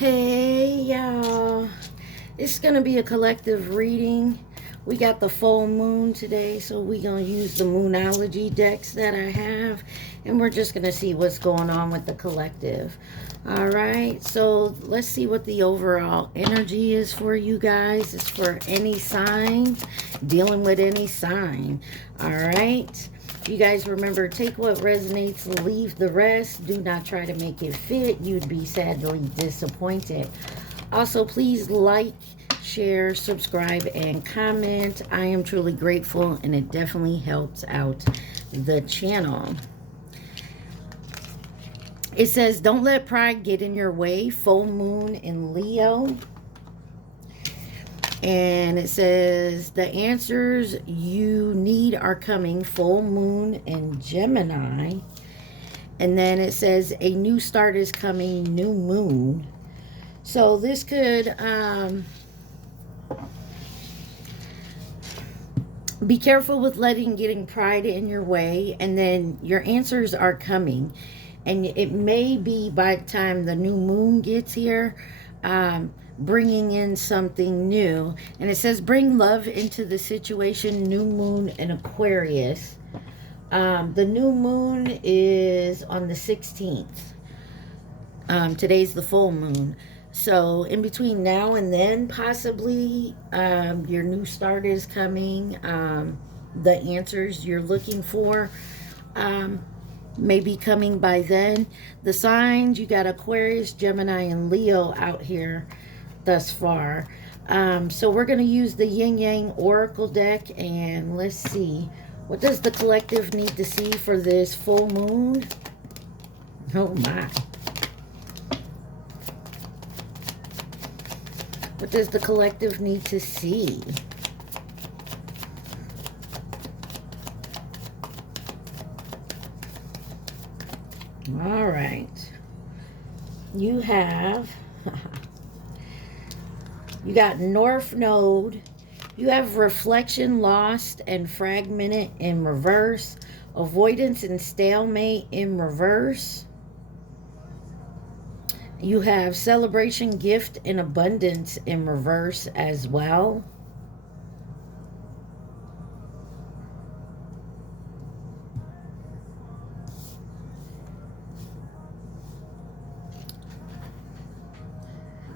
Hey y'all, it's gonna be a collective reading. We got the full moon today, so we're gonna use the moonology decks that I have, and we're just gonna see what's going on with the collective. All right, so let's see what the overall energy is for you guys. It's for any sign, dealing with any sign. All right. You guys remember, take what resonates, leave the rest. Do not try to make it fit. You'd be sadly disappointed. Also, please like, share, subscribe, and comment. I am truly grateful, and it definitely helps out the channel. It says, don't let pride get in your way. Full moon in Leo. And it says, the answers you need are coming. Full moon in Gemini. And then it says, a new start is coming. New moon. So this could be careful with getting pride in your way. And then your answers are coming. And it may be by the time the new moon gets here, bringing in something new. And it says, bring love into the situation. New moon in Aquarius. The new moon is on the 16th. Today's the full moon. So in between now and then, possibly your new start is coming. The answers you're looking for may be coming by then. The signs, you got Aquarius, Gemini, and Leo out here thus far. So we're going to use the Yin Yang Oracle deck, and let's see. What does the collective need to see for this full moon? Oh my. What does the collective need to see? All right. You have... you got North Node. You have reflection lost and fragmented in reverse. Avoidance and stalemate in reverse. You have celebration, gift, and abundance in reverse as well.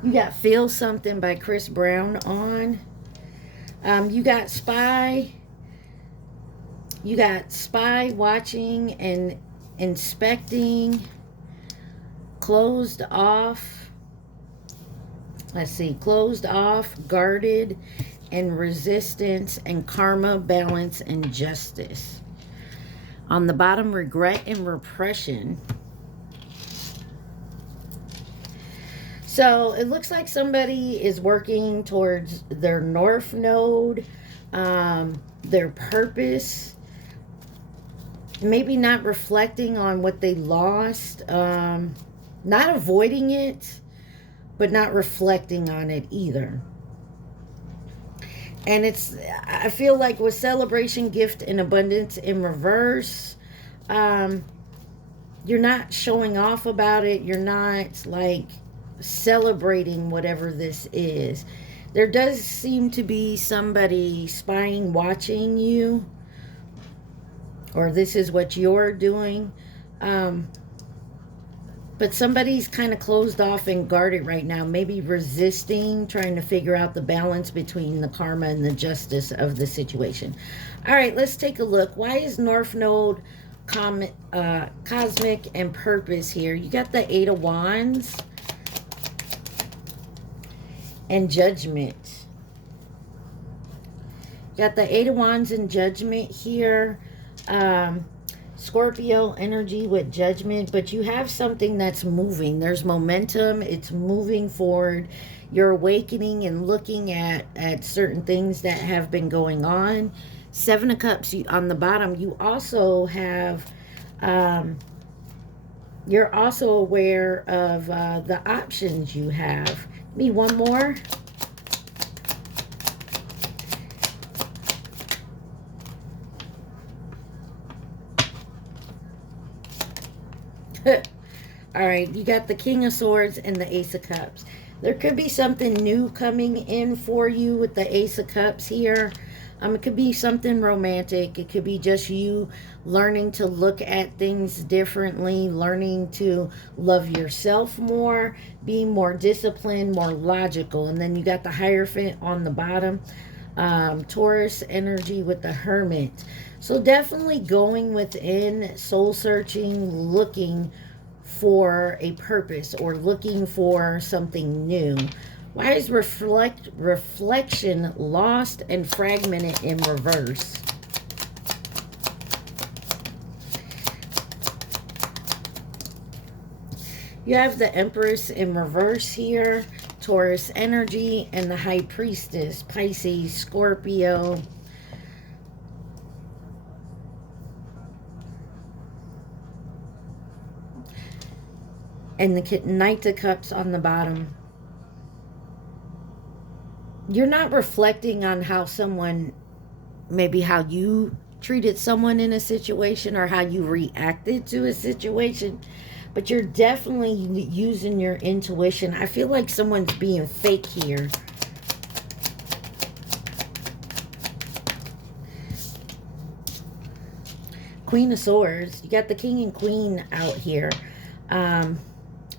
You got Feel Something by Chris Brown on. You got Spy. You got Spy, watching and inspecting. Closed off. Let's see. Closed off, guarded, and resistance, and karma, balance, and justice. On the bottom, regret and repression. So it looks like somebody is working towards their North Node, their purpose, maybe not reflecting on what they lost, not avoiding it, but not reflecting on it either. And I feel like with celebration, gift, and abundance in reverse, you're not showing off about it. You're not like celebrating whatever this is. There does seem to be somebody spying, watching you, or this is what you're doing. But somebody's kind of closed off and guarded right now, maybe resisting, trying to figure out the balance between the karma and the justice of the situation. All right, let's take a look. Why is North Node cosmic and purpose here? You got the Eight of Wands and Judgment. You got the Eight of Wands and Judgment here. Scorpio energy with Judgment, but you have something that's moving. There's momentum. It's moving forward. You're awakening and looking at certain things that have been going on. Seven of Cups on the bottom. You also have, you're also aware of the options you have. Give me one more. All right, you got the King of Swords and the Ace of Cups. There could be something new coming in for you with the Ace of Cups here. It could be something romantic. It could be just you learning to look at things differently, learning to love yourself more, being more disciplined, more logical. And then you got the Hierophant on the bottom. Taurus energy with the Hermit. So definitely going within, soul searching, looking for a purpose or looking for something new. Why is reflection lost and fragmented in reverse? You have the Empress in reverse here, Taurus energy, and the High Priestess, Pisces, Scorpio. And the Knight of Cups on the bottom. You're not reflecting on how someone, maybe how you treated someone in a situation or how you reacted to a situation, but you're definitely using your intuition. I feel like someone's being fake here. Queen of Swords. You got the King and Queen out here.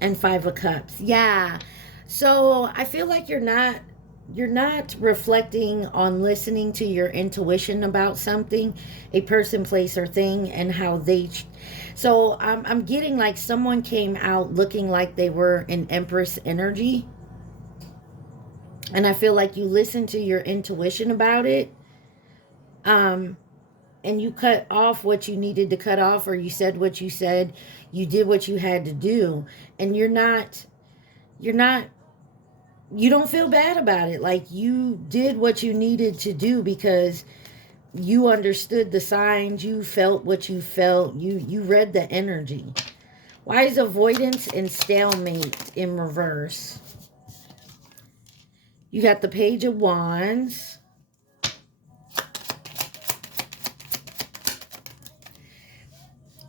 And Five of Cups. Yeah. So I feel like you're not reflecting on listening to your intuition about something, a person, place, or thing, and how they. So I'm getting like someone came out looking like they were in Empress energy, and I feel like you listened to your intuition about it, and you cut off what you needed to cut off, or you said what you said, you did what you had to do, and you're not. You don't feel bad about it. Like you did what you needed to do because you understood the signs, you felt what you felt, you read the energy. Why is avoidance and stalemate in reverse? You got the Page of Wands.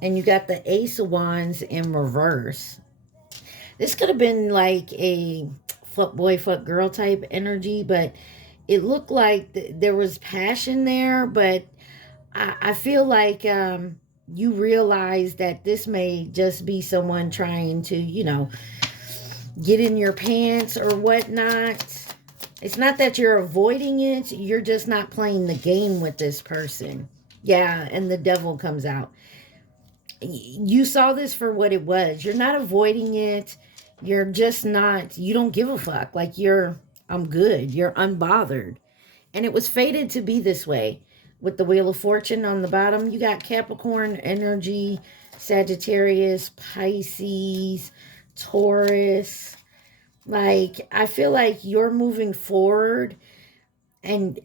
And you got the Ace of Wands in reverse. This could have been like a fuck boy, fuck girl type energy, but it looked like there was passion there, but I feel like you realize that this may just be someone trying to, get in your pants or whatnot. It's not that you're avoiding it, you're just not playing the game with this person. Yeah, and the Devil comes out. You saw this for what it was. You're not avoiding it. You're just not, you don't give a fuck. Like I'm good. You're unbothered. And it was fated to be this way. With the Wheel of Fortune on the bottom, you got Capricorn energy, Sagittarius, Pisces, Taurus. Like, I feel like you're moving forward and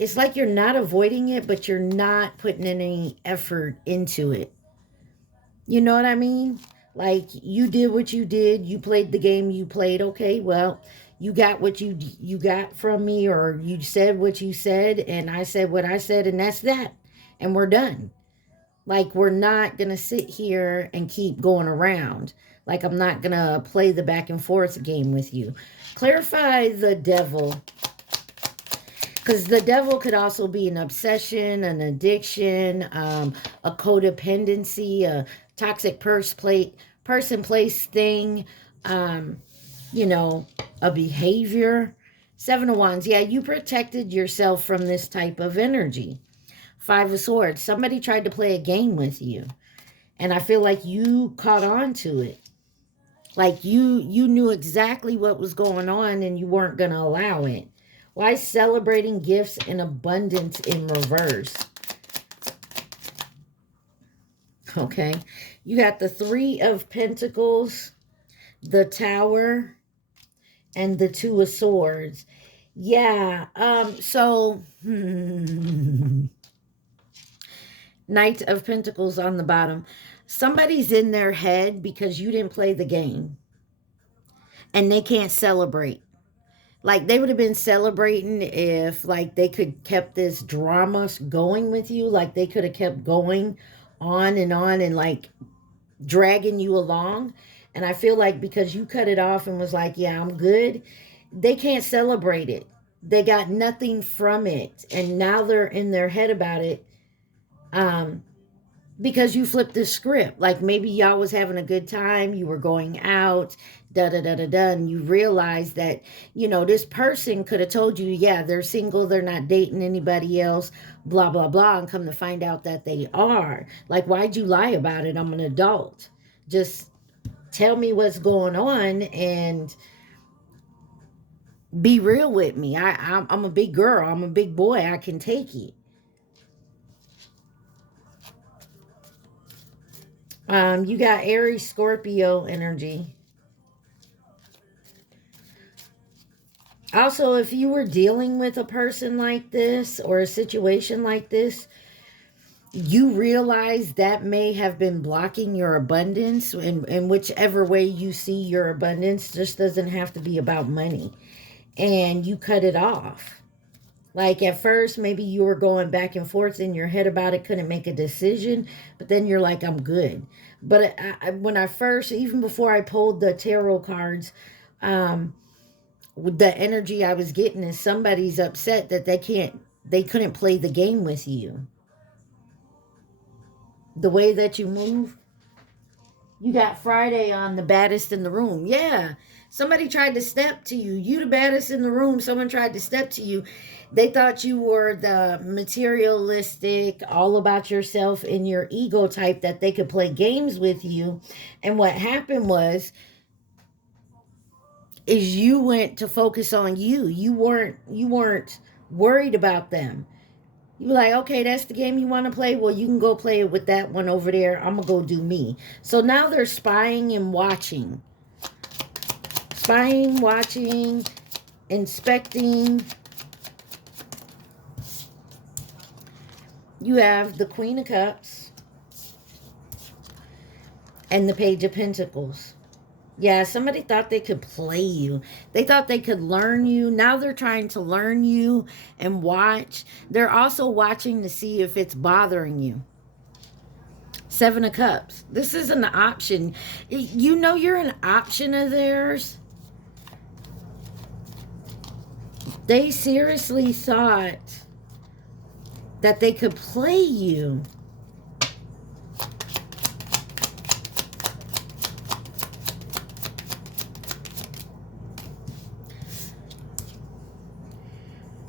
it's like you're not avoiding it, but you're not putting any effort into it. You know what I mean? Like, you did what you did. You played the game you played. Okay, well, you got what you got from me, or you said what you said, and I said what I said, and that's that. And we're done. Like, we're not going to sit here and keep going around. Like, I'm not going to play the back and forth game with you. Clarify the Devil. Because the Devil could also be an obsession, an addiction, a codependency, a toxic person, place, thing, a behavior. Seven of Wands. Yeah, you protected yourself from this type of energy. Five of Swords. Somebody tried to play a game with you. And I feel like you caught on to it. Like you knew exactly what was going on and you weren't going to allow it. Why celebrating gifts in abundance in reverse? Okay. You got the Three of Pentacles, the Tower, and the Two of Swords. Yeah. So Knight of Pentacles on the bottom. Somebody's in their head because you didn't play the game. And they can't celebrate. Like, they would have been celebrating if, like, they could kept this drama going with you. Like, they could have kept going on, and like, dragging you along. And I feel like because you cut it off and was like, yeah, I'm good, they can't celebrate it. They got nothing from it. And now they're in their head about it. Because you flipped the script. Like maybe y'all was having a good time, you were going out, da da da da da, and you realized that, you know, this person could have told you, yeah, they're single, they're not dating anybody else, blah blah blah, and come to find out that they are. Like, why'd you lie about it? I'm an adult. Just tell me what's going on and be real with me. I'm a big girl, I'm a big boy, I can take it. You got Aries, Scorpio energy. Also, if you were dealing with a person like this or a situation like this, you realize that may have been blocking your abundance in whichever way you see your abundance. Just doesn't have to be about money. And you cut it off. Like at first, maybe you were going back and forth in your head about it, couldn't make a decision, but then you're like, I'm good. But when I first, even before I pulled the tarot cards, the energy I was getting is somebody's upset that they couldn't play the game with you. The way that you move. You got Friday on the baddest in the room. Yeah. Somebody tried to step to you. You the baddest in the room. Someone tried to step to you. They thought you were the materialistic, all about yourself and your ego type that they could play games with you. And what happened is you went to focus on you. You weren't worried about them. You were like, okay, that's the game you want to play. Well, you can go play it with that one over there. I'm gonna go do me. So now they're spying and watching. Spying, watching, inspecting. You have the Queen of Cups and the Page of Pentacles. Yeah, somebody thought they could play you. They thought they could learn you. Now they're trying to learn you and watch. They're also watching to see if it's bothering you. Seven of Cups. This is an option. You know you're an option of theirs. They seriously thought that they could play you.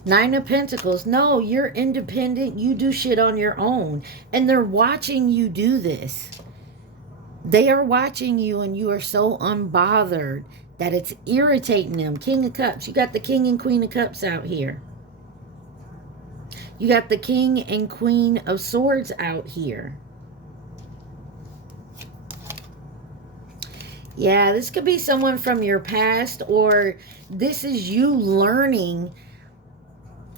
Nine of Pentacles. No, you're independent. You do shit on your own. And they're watching you do this. They are watching you and you are so unbothered that it's irritating them. King of Cups. You got the King and Queen of Cups out here. You got the King and Queen of Swords out here. Yeah, this could be someone from your past, or this is you learning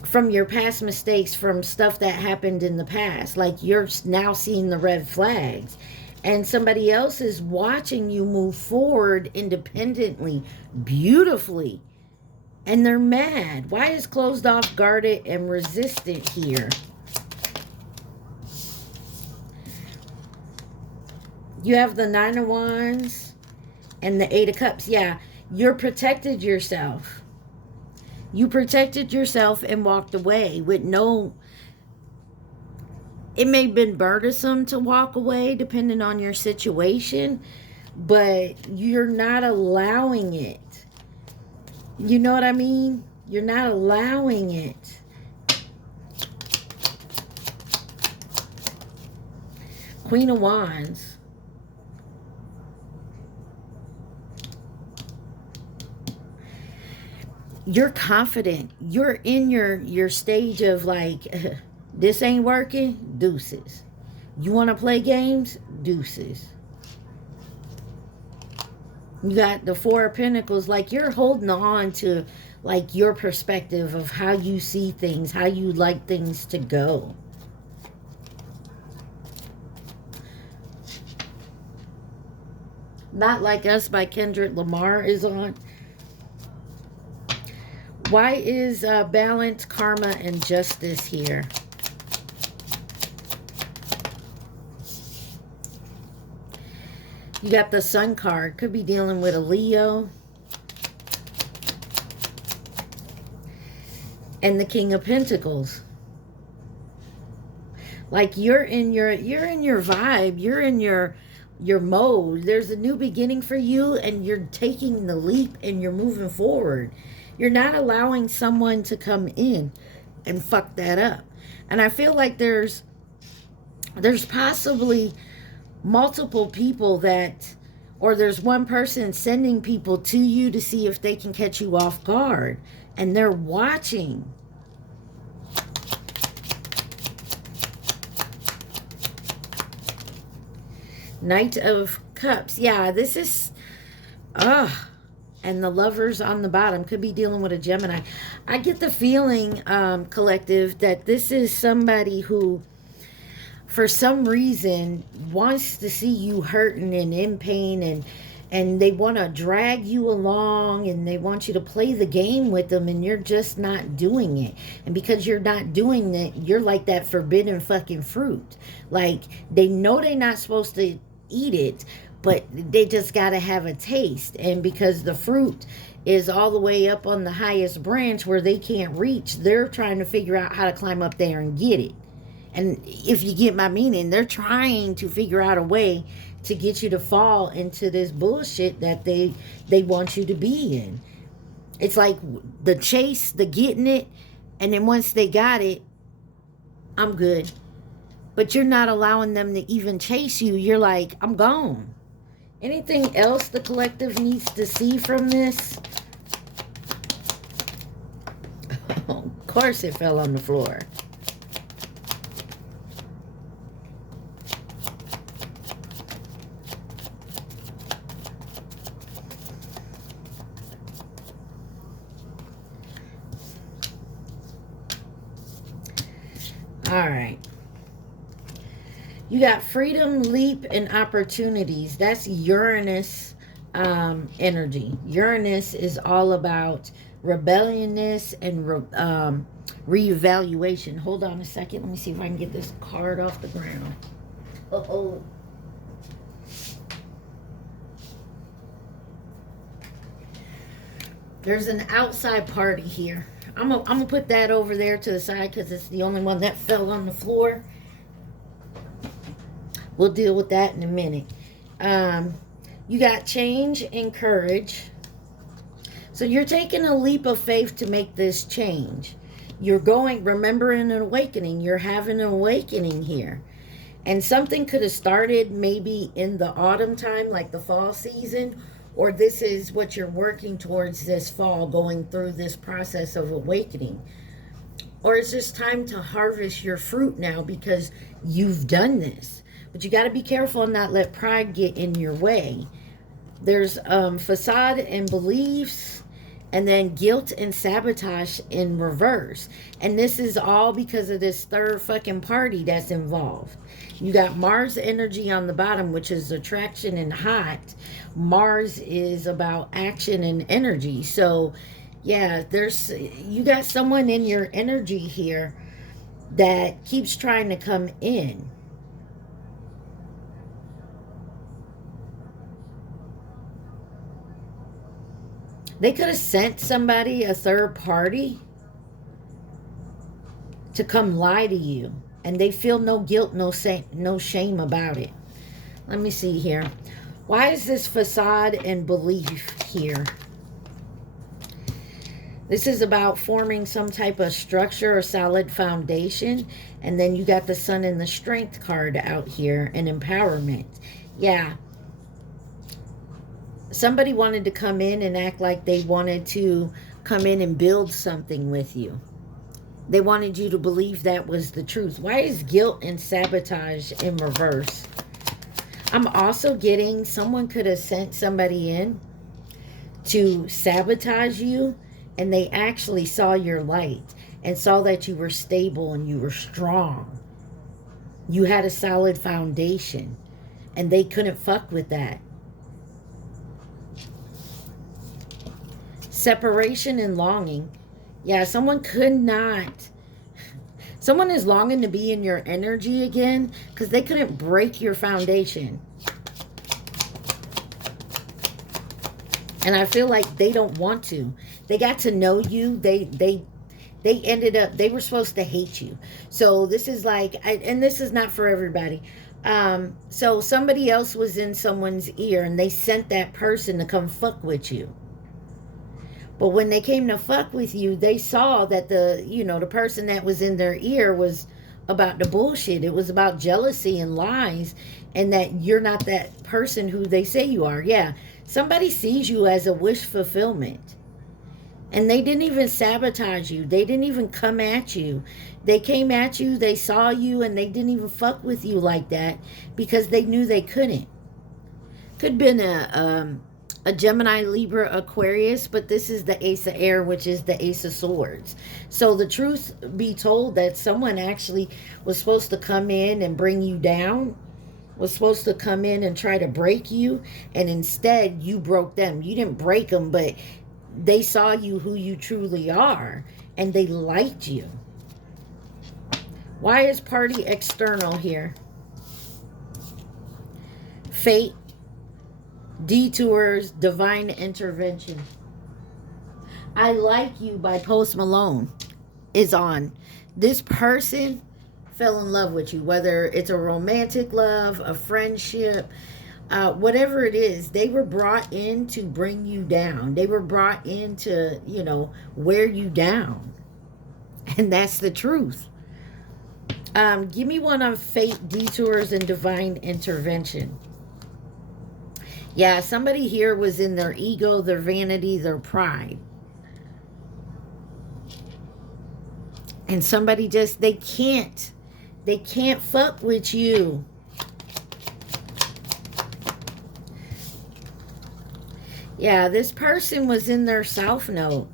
from your past mistakes, from stuff that happened in the past. Like you're now seeing the red flags. And somebody else is watching you move forward independently, beautifully. And they're mad. Why is closed off, guarded, and resistant here? You have the Nine of Wands and the Eight of Cups. Yeah, you're protected yourself. You protected yourself and walked away with no... It may have been burdensome to walk away depending on your situation, but you're not allowing it. You know what I mean? You're not allowing it. Queen of Wands. You're confident. You're in your stage of like, this ain't working, deuces. You want to play games? Deuces. You got the Four of Pentacles. Like you're holding on to like your perspective of how you see things, how you like things to go. Not Like Us by Kendrick Lamar is on. Why is balance, karma, and justice here? You got the Sun card. Could be dealing with a Leo. And the King of Pentacles. Like you're in your vibe, you're in your mode. There's a new beginning for you, and you're taking the leap and you're moving forward. You're not allowing someone to come in and fuck that up. And I feel like there's possibly multiple people that, or there's one person sending people to you to see if they can catch you off guard, and they're watching. Knight of Cups. Yeah, this is and the Lovers on the bottom. Could be dealing with a Gemini. I get the feeling, collective, that this is somebody who for some reason wants to see you hurting and in pain, and they want to drag you along, and they want you to play the game with them, and you're just not doing it. And because you're not doing it, you're like that forbidden fucking fruit. Like, they know they're not supposed to eat it, but they just got to have a taste. And because the fruit is all the way up on the highest branch where they can't reach, they're trying to figure out how to climb up there and get it. And if you get my meaning, they're trying to figure out a way to get you to fall into this bullshit that they want you to be in. It's like the chase, the getting it, and then once they got it, I'm good. But you're not allowing them to even chase you. You're like, I'm gone. Anything else the collective needs to see from this? Of course it fell on the floor. All right. You got freedom, leap, and opportunities. That's Uranus energy. Uranus is all about rebelliousness and reevaluation. Hold on a second. Let me see if I can get this card off the ground. Uh-oh. There's an outside party here. I'm gonna put that over there to the side because it's the only one that fell on the floor. We'll deal with that in a minute. You got change and courage. So you're taking a leap of faith to make this change. You're going, remembering an awakening. You're having an awakening here. And something could have started maybe in the autumn time, like the fall season, or this is what you're working towards this fall, going through this process of awakening. Or it's just time to harvest your fruit now because you've done this. But you got to be careful and not let pride get in your way. There's facade and beliefs, and then guilt and sabotage in reverse. And this is all because of this third fucking party that's involved. You got Mars energy on the bottom, which is attraction and hot. Mars is about action and energy. So, yeah, you got someone in your energy here that keeps trying to come in. They could have sent somebody, a third party, to come lie to you. And they feel no guilt, no shame about it. Let me see here. Why is this facade and belief here? This is about forming some type of structure or solid foundation. And then you got the Sun and the Strength card out here, and empowerment. Yeah. Somebody wanted to come in and act like they wanted to come in and build something with you. They wanted you to believe that was the truth. Why is guilt and sabotage in reverse? I'm also getting someone could have sent somebody in to sabotage you, and they actually saw your light and saw that you were stable and you were strong. You had a solid foundation, and they couldn't fuck with that. Separation and longing. Yeah, someone is longing to be in your energy again because they couldn't break your foundation. And I feel like they don't want to. They got to know you. They ended up, they were supposed to hate you. So this is like, and this is not for everybody. So somebody else was in someone's ear and they sent that person to come fuck with you. But when they came to fuck with you, they saw that the person that was in their ear was about the bullshit. It was about jealousy and lies, and that you're not that person who they say you are. Yeah, somebody sees you as a wish fulfillment. And they didn't even sabotage you. They didn't even come at you. They came at you, they saw you, and they didn't even fuck with you like that because they knew they couldn't. Could have been a Gemini, Libra, Aquarius, but this is the Ace of Air, which is the Ace of Swords. So the truth be told, that someone actually was supposed to come in and bring you down, was supposed to come in and try to break you, and instead you broke them. You didn't break them, but they saw you who you truly are, and they liked you. Why is party external here? Fate, detours, divine intervention. I Like You by Post Malone is on. This person fell in love with you, whether it's a romantic love, a friendship, whatever it is. They were brought in to bring you down. They were brought in to, wear you down. And that's the truth. Give me one on fate, detours, and divine intervention. Yeah, somebody here was in their ego, their vanity, their pride. And somebody just, they can't fuck with you. Yeah, this person was in their South Node.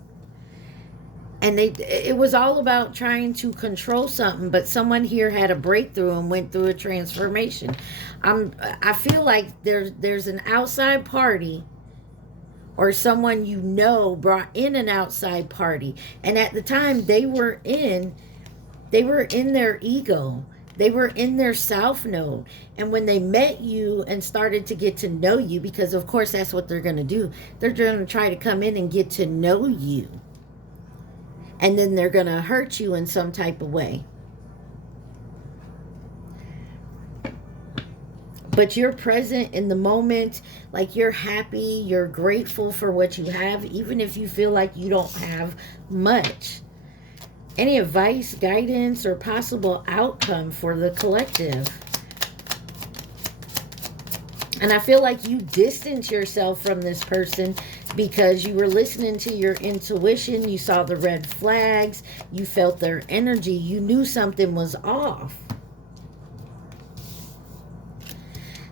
And it was all about trying to control something, but someone here had a breakthrough and went through a transformation. I feel like there's an outside party, or someone brought in an outside party. And at the time they were in their ego. They were in their South Node. And when they met you and started to get to know you, because of course that's what they're going to do. They're going to try to come in and get to know you. And then they're going to hurt you in some type of way. But you're present in the moment, like you're happy, you're grateful for what you have, even if you feel like you don't have much. Any advice, guidance, or possible outcome for the collective? And I feel like you distance yourself from this person because you were listening to your intuition. You saw the red flags. You felt their energy. You knew something was off.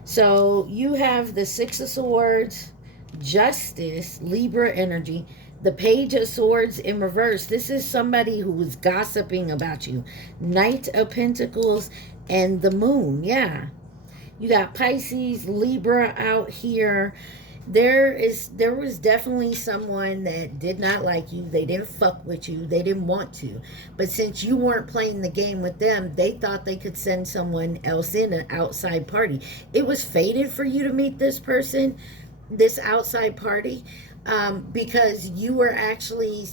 So you have the Six of Swords, Justice, Libra energy, the Page of Swords in reverse. This is somebody who was gossiping about you. Knight of Pentacles and the Moon. Yeah. You got Pisces, Libra out here. There was definitely someone that did not like you. They didn't fuck with you. They didn't want to. But since you weren't playing the game with them, they thought they could send someone else in, an outside party. It was fated for you to meet this person, this outside party, because you were actually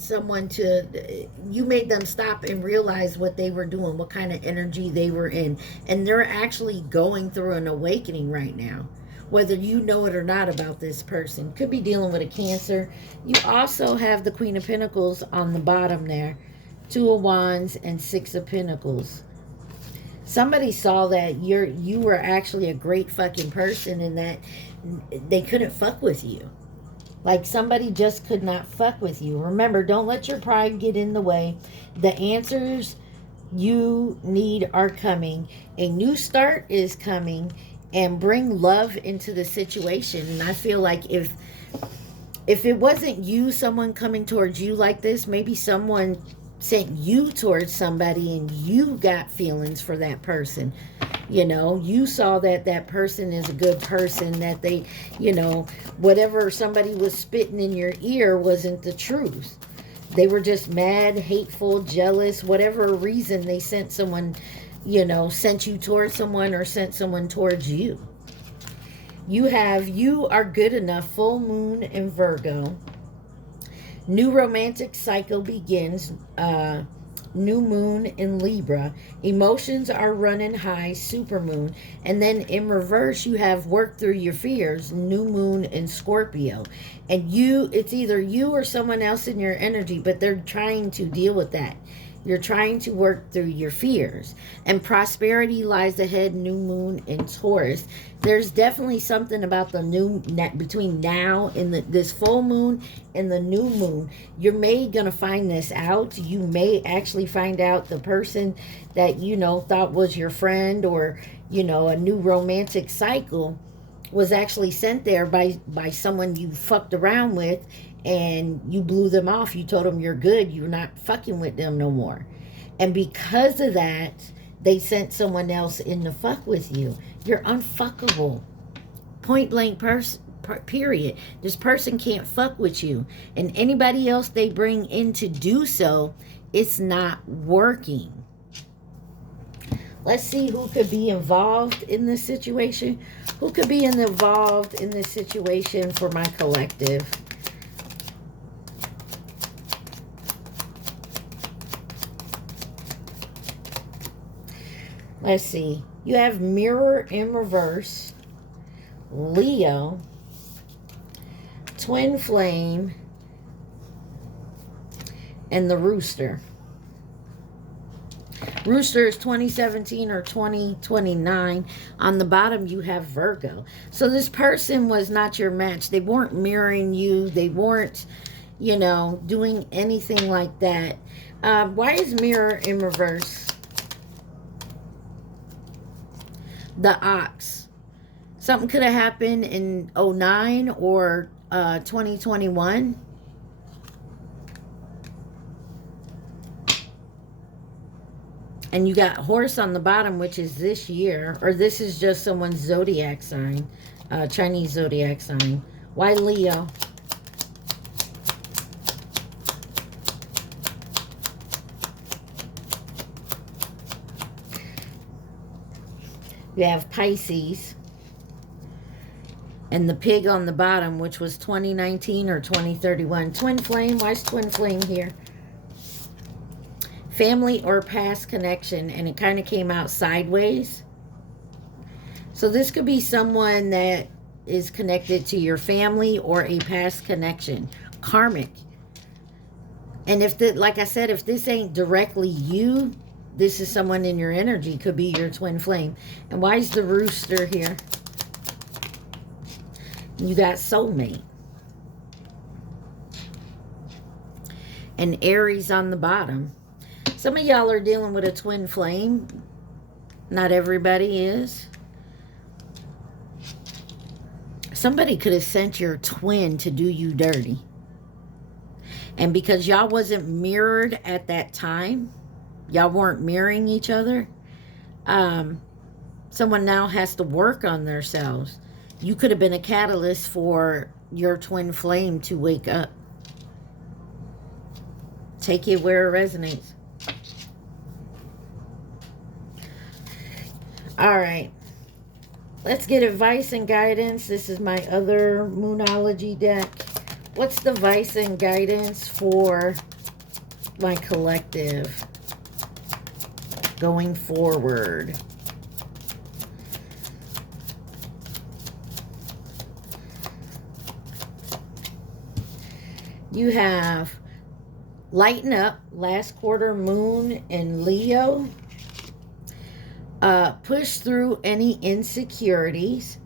you made them stop and realize what they were doing, what kind of energy they were in. And they're actually going through an awakening right now, whether you know it or not about this person. Could be dealing with a Cancer. You also have the Queen of Pentacles on the bottom there, Two of Wands and Six of Pentacles. Somebody saw that you were actually a great fucking person, and that they couldn't fuck with you. Like somebody just could not fuck with you. Remember, don't let your pride get in the way. The answers you need are coming. A new start is coming, and bring love into the situation. And I feel like if it wasn't you, someone coming towards you like this, maybe someone sent you towards somebody and you got feelings for that person. You saw that person is a good person, that they, whatever somebody was spitting in your ear wasn't the truth. They were just mad, hateful, jealous, whatever reason they sent someone, sent you towards someone or sent someone towards you. You are good enough, full moon in Virgo. New romantic cycle begins. New moon in Libra. Emotions are running high, super moon. And then in reverse, you have work through your fears, new moon in Scorpio. And it's either you or someone else in your energy, but they're trying to deal with that. You're trying to work through your fears. And prosperity lies ahead, new moon in Taurus. There's definitely something about the between now and this full moon and the new moon. You're gonna find this out. You may actually find out the person that thought was your friend, or a new romantic cycle was actually sent there by someone you fucked around with, and you blew them off. You told them you're good, you're not fucking with them no more. And because of that, they sent someone else in to fuck with you. You're unfuckable. Point blank period. This person can't fuck with you. And anybody else they bring in to do so, it's not working. Let's see who could be involved in this situation. Who could be involved in this situation for my collective? Let's see. You have Mirror in reverse, Leo, Twin Flame, and the Rooster. Rooster is 2017 or 2029. On the bottom, you have Virgo. So this person was not your match. They weren't mirroring you. They weren't, doing anything like that. Why is Mirror in reverse? The Ox. Something could have happened in 09 or 2021. And you got Horse on the bottom, which is this year. Or this is just someone's zodiac sign. Chinese zodiac sign. Why Leo? You have Pisces. And the pig on the bottom, which was 2019 or 2031. Twin Flame. Why is Twin Flame here? Family or past connection. And it kind of came out sideways. So this could be someone that is connected to your family or a past connection. Karmic. And like I said, if this ain't directly you, this is someone in your energy. Could be your twin flame. And why is the Rooster here? You got soulmate. And Aries on the bottom. Some of y'all are dealing with a twin flame. Not everybody is. Somebody could have sent your twin to do you dirty. And because y'all wasn't mirrored at that time, y'all weren't mirroring each other, someone now has to work on themselves. You could have been a catalyst for your twin flame to wake up. Take it where it resonates. All right. Let's get advice and guidance. This is my other Moonology deck. What's the advice and guidance for my collective going forward? You have lighten up, last quarter moon in Leo. Push through any insecurities.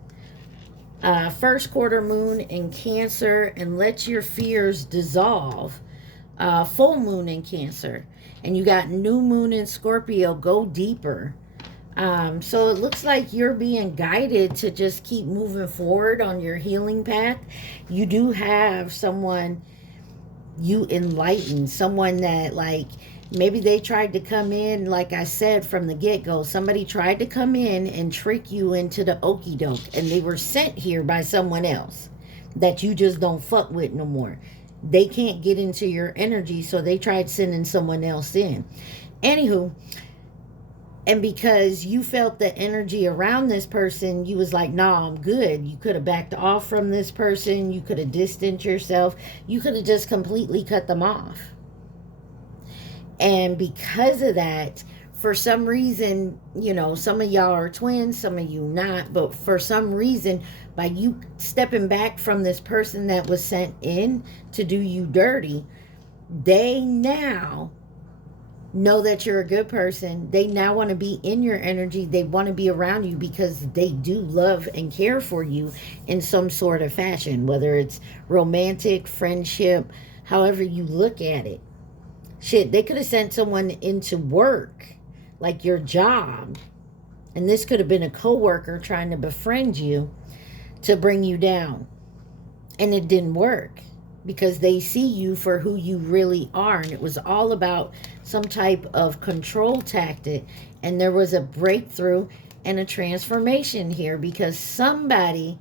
First quarter moon in Cancer, and let your fears dissolve. Full moon in Cancer. And you got new moon in Scorpio. Go deeper. So it looks like you're being guided to just keep moving forward on your healing path. You do have someone you enlighten, someone that, like, maybe they tried to come in, like I said from the get-go, somebody tried to come in and trick you into the okie doke, and they were sent here by someone else that you just don't fuck with no more. They can't get into your energy, so they tried sending someone else in. Anywho, And because you felt the energy around this person, you was like, nah, I'm good. You could have backed off from this person. You could have distanced yourself. You could have just completely cut them off. And because of that, for some reason, you know, some of y'all are twins, some of you not, but for some reason, by you stepping back from this person that was sent in to do you dirty, they now know that you're a good person. They now want to be in your energy. They want to be around you because they do love and care for you in some sort of fashion, whether it's romantic, friendship, however you look at it. Shit, they could have sent someone into work, like your job, and this could have been a coworker trying to befriend you to bring you down. And it didn't work because they see you for who you really are. And it was all about some type of control tactic. And there was a breakthrough and a transformation here because somebody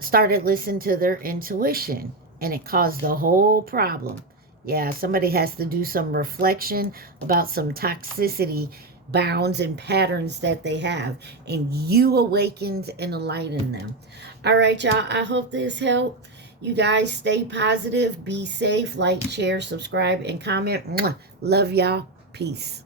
started listening to their intuition, and it caused the whole problem. Yeah, somebody has to do some reflection about some toxicity bounds and patterns that they have, and you awakened and enlightened them. All right, y'all, I hope this helped. You guys stay positive, be safe, like, share, subscribe, and comment. Mwah. Love y'all. Peace.